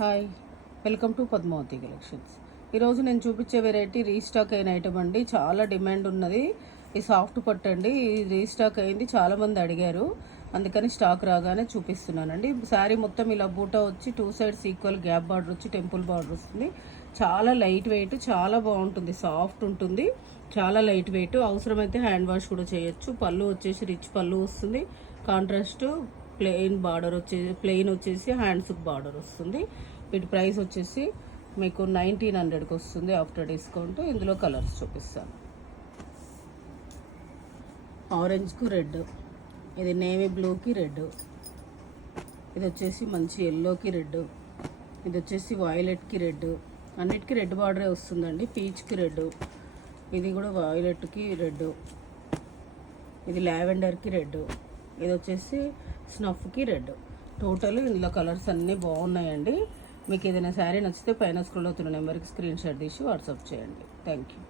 Hi, welcome to Padmavati collections. ఈరోజు నేను చూపించే వెరైటీ రీస్టాక్ అయిన ఐటమ్ అండి. చాలా డిమాండ్ ఉన్నది. ఈ సాఫ్ట్ పట్టు అండి. ఈ రీస్టాక్ అయింది, చాలామంది అడిగారు, అందుకని స్టాక్ రాగానే చూపిస్తున్నానండి. శారీ మొత్తం ఇలా బూటా వచ్చి 2 సైడ్స్ ఈక్వల్ గ్యాప్ బార్డర్ వచ్చి టెంపుల్ బార్డర్ వస్తుంది. చాలా లైట్ వెయిట్, చాలా బాగుంటుంది, సాఫ్ట్ ఉంటుంది, చాలా లైట్ వెయిట్. అవసరమైతే హ్యాండ్ వాష్ కూడా చేయొచ్చు. పళ్ళు వచ్చేసి రిచ్ పళ్ళు వస్తుంది. కాంట్రాస్ట్ ప్లెయిన్ వచ్చేసి హ్యాండ్స్కి బార్డర్ వస్తుంది. వీటి ప్రైస్ వచ్చేసి మీకు 1900కి వస్తుంది ఆఫ్టర్ డిస్కౌంట్. ఇందులో కలర్స్ చూపిస్తాను. ఆరెంజ్కు రెడ్, ఇది నేవీ బ్లూకి రెడ్, ఇది వచ్చేసి మంచి ఎల్లోకి రెడ్, ఇది వచ్చేసి వైలెట్కి రెడ్. అన్నిటికీ రెడ్ బార్డరే వస్తుందండి. పీచ్కి రెడ్, ఇది కూడా వైలెట్కి రెడ్, ఇది లావెండర్కి రెడ్, ఇది వచ్చేసి స్నఫ్కి రెడ్. టోటల్ ఇందులో కలర్స్ అన్నీ బాగున్నాయండి. మీకు ఏదైనా శారీ నచ్చితే పైన స్క్రోల్ అవుతున్న నెంబర్కి స్క్రీన్ షాట్ తీసి వాట్సాప్ చేయండి. Thank you.